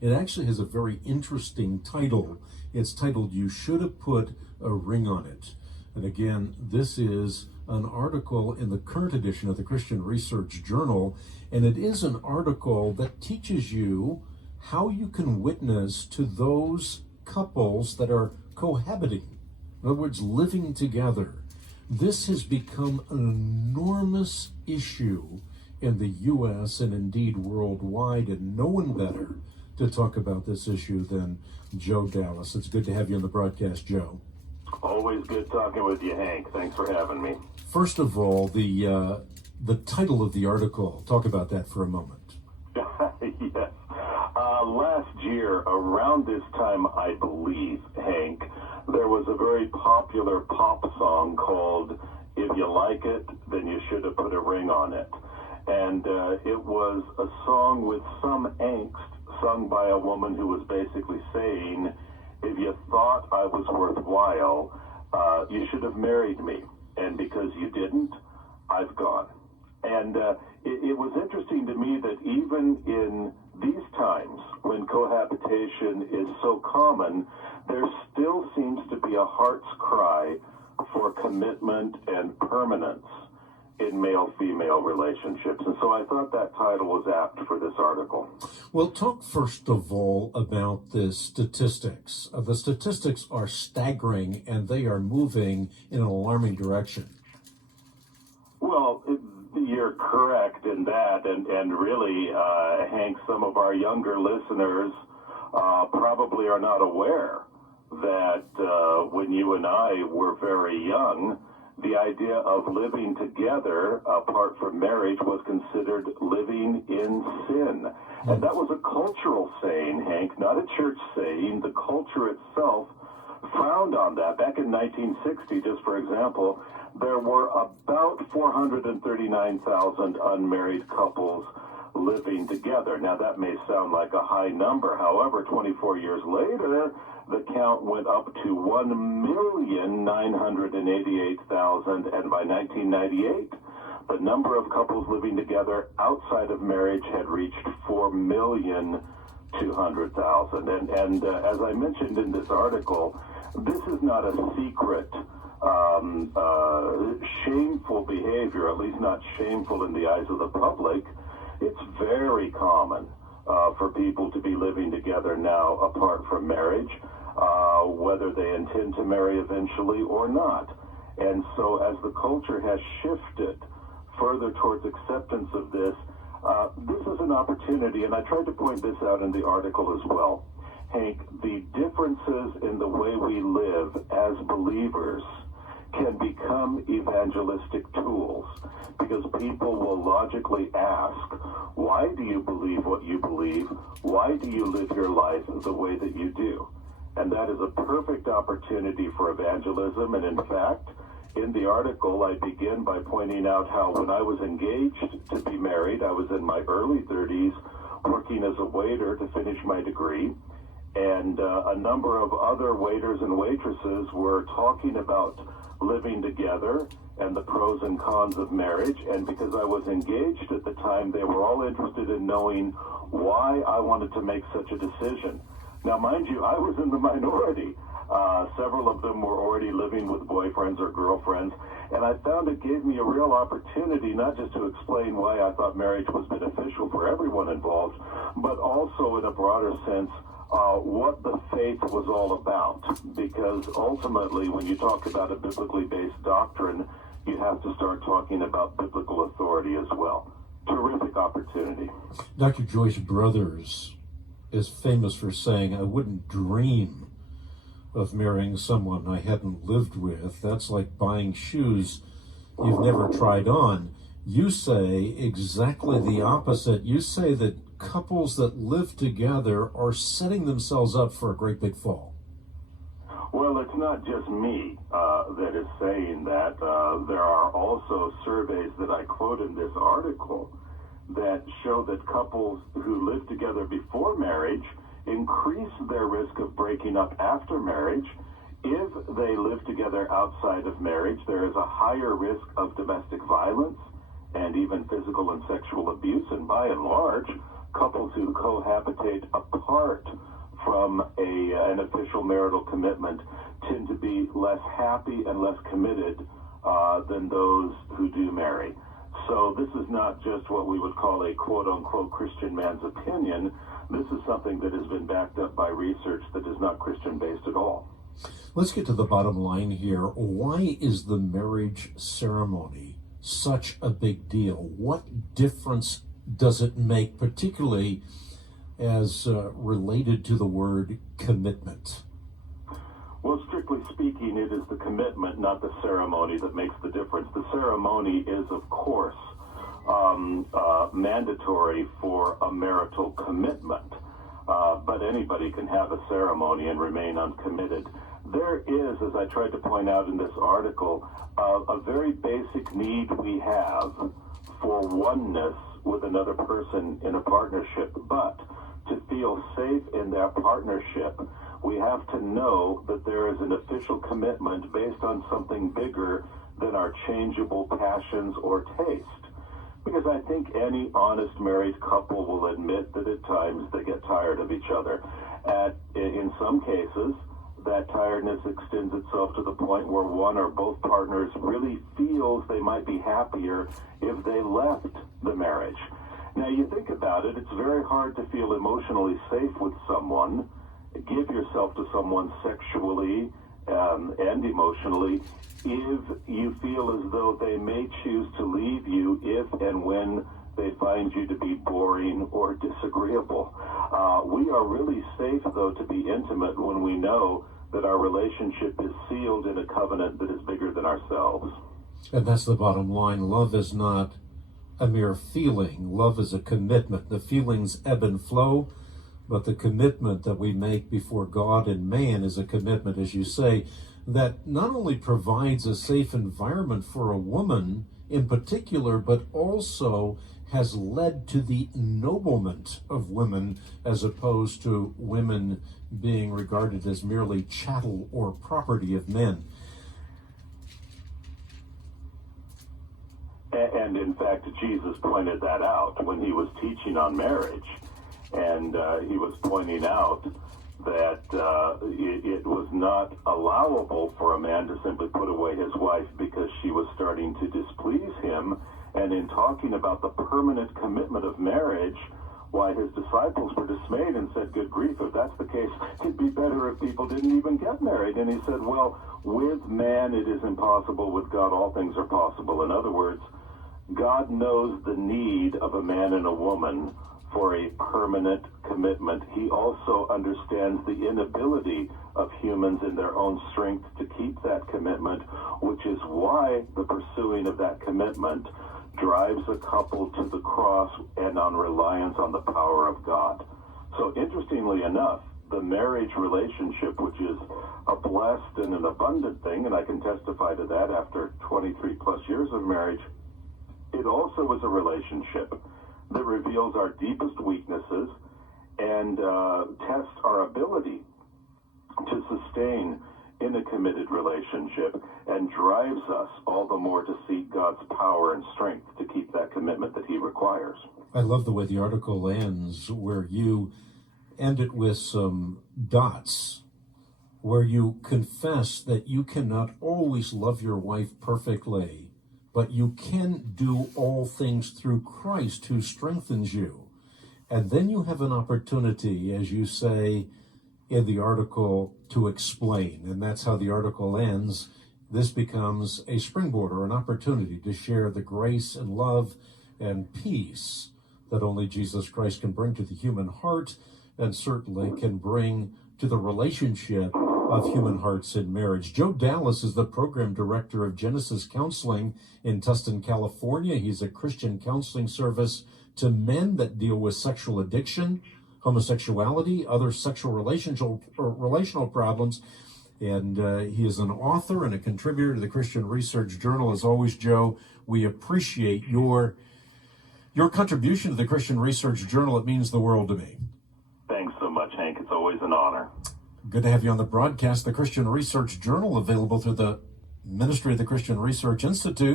It actually has a very interesting title. It's titled, "You Should Have Put a Ring on It." And again, this is an article in the current edition of the Christian Research Journal, and it is an article that teaches you how you can witness to those couples that are cohabiting. In other words, living together. This has become an enormous issue in the U.S. and indeed worldwide, and no one better to talk about this issue than Joe Dallas. It's good to have you on the broadcast, Joe. Always good talking with you, Hank. Thanks for having me. First of all, the title of the article, talk about that for a moment. Yes. Last year, around this time, I believe, Hank, there was a very popular pop song called "If You Like It, Then You Should Have Put a Ring on It." And it was a song with some angst sung by a woman who was basically saying, if you thought I was worthwhile, you should have married me. And because you didn't, I've gone. And it was interesting to me that even in these times when cohabitation is so common, there still seems to be a heart's cry for commitment and permanence in male-female relationships. And so I thought that title was apt for this article. Well, talk first of all about the statistics. The statistics are staggering, and they are moving in an alarming direction. Well, you're correct in that, and really, Hank, some of our younger listeners probably are not aware that when you and I were very young, the idea of living together apart from marriage was considered living in sin. And that was a cultural saying, Hank, not a church saying. The culture itself frowned on that. Back in 1960, just for example, there were about 439,000 unmarried couples living together. Now, that may sound like a high number. However, 24 years later, the count went up to 1,988,000, and by 1998, the number of couples living together outside of marriage had reached 4,200,000. And as I mentioned in this article, this is not a secret, shameful behavior, at least not shameful in the eyes of the public. It's very common for people to be living together now apart from marriage, whether they intend to marry eventually or not. And so as the culture has shifted further towards acceptance of this, this is an opportunity, and I tried to point this out in the article as well. Hank, the differences in the way we live as believers can become evangelistic tools, because people will logically ask, why do you believe what you believe? Why do you live your life the way that you do? And that is a perfect opportunity for evangelism. And in fact, in the article, I begin by pointing out how when I was engaged to be married, I was in my early 30s working as a waiter to finish my degree. And a number of other waiters and waitresses were talking about living together and the pros and cons of marriage. And because I was engaged at the time, they were all interested in knowing why I wanted to make such a decision. Now, mind you, I was in the minority. Several of them were already living with boyfriends or girlfriends, and I found it gave me a real opportunity not just to explain why I thought marriage was beneficial for everyone involved, but also in a broader sense, what the faith was all about. Because ultimately, when you talk about a biblically based doctrine, you have to start talking about biblical authority as well. Terrific opportunity. Dr. Joyce Brothers is famous for saying, I wouldn't dream of marrying someone I hadn't lived with. That's like buying shoes you've never tried on. You say exactly the opposite. You say that couples that live together are setting themselves up for a great big fall. Well, it's not just me that is saying that. There are also surveys that I quote in this article that show that couples who live together before marriage increase their risk of breaking up after marriage. If they live together outside of marriage, there is a higher risk of domestic violence and even physical and sexual abuse. And by and large, couples who cohabitate apart from an official marital commitment tend to be less happy and less committed than those who do marry. So this is not just what we would call a quote-unquote Christian man's opinion. This is something that has been backed up by research that is not Christian-based at all. Let's get to the bottom line here. Why is the marriage ceremony such a big deal? What difference does it make, particularly as related to the word commitment? Well, strictly speaking, it is the commitment, not the ceremony, that makes the difference. The ceremony is, of course, mandatory for a marital commitment, but anybody can have a ceremony and remain uncommitted. There is, as I tried to point out in this article, a very basic need we have for oneness with another person in a partnership, but to feel safe in that partnership, we have to know that there is an official commitment based on something bigger than our changeable passions or taste. Because I think any honest married couple will admit that at times they get tired of each other. In some cases, that tiredness extends itself to the point where one or both partners really feels they might be happier if they left the marriage. Now, you think about it, it's very hard to feel emotionally safe with someone, give yourself to someone sexually and emotionally, if you feel as though they may choose to leave you if and when they find you to be boring or disagreeable. We are really safe, though, to be intimate when we know that our relationship is sealed in a covenant that is bigger than ourselves. And that's the bottom line. Love is not a mere feeling. Love is a commitment. The feelings ebb and flow, but the commitment that we make before God and man is a commitment, as you say, that not only provides a safe environment for a woman in particular, but also has led to the ennoblement of women as opposed to women being regarded as merely chattel or property of men. And in fact, Jesus pointed that out when he was teaching on marriage. And he was pointing out that it was not allowable for a man to simply put away his wife because she was starting to displease him. And in talking about the permanent commitment of marriage, why his disciples were dismayed and said, good grief, if that's the case, it'd be better if people didn't even get married. And he said, well, with man it is impossible, with God all things are possible. In other words, God knows the need of a man and a woman for a permanent commitment. He also understands the inability of humans in their own strength to keep that commitment, which is why the pursuing of that commitment drives a couple to the cross and on reliance on the power of God. So interestingly enough, the marriage relationship, which is a blessed and an abundant thing, and I can testify to that after 23 plus years of marriage, it also is a relationship that reveals our deepest weaknesses and tests our ability to sustain in a committed relationship and drives us all the more to seek God's power and strength to keep that commitment that he requires. I love the way the article ends, where you end it with some dots, where you confess that you cannot always love your wife perfectly, but you can do all things through Christ who strengthens you. And then you have an opportunity, as you say in the article, to explain. And that's how the article ends. This becomes a springboard or an opportunity to share the grace and love and peace that only Jesus Christ can bring to the human heart, and certainly can bring to the relationship of human hearts in marriage. Joe Dallas is the program director of Genesis Counseling in Tustin, California. He's a Christian counseling service to men that deal with sexual addiction, homosexuality, other sexual relational problems. And he is an author and a contributor to the Christian Research Journal. As always, Joe, we appreciate your contribution to the Christian Research Journal. It means the world to me. Thanks so much, Hank. It's always an honor. Good to have you on the broadcast. The Christian Research Journal, available through the Ministry of the Christian Research Institute.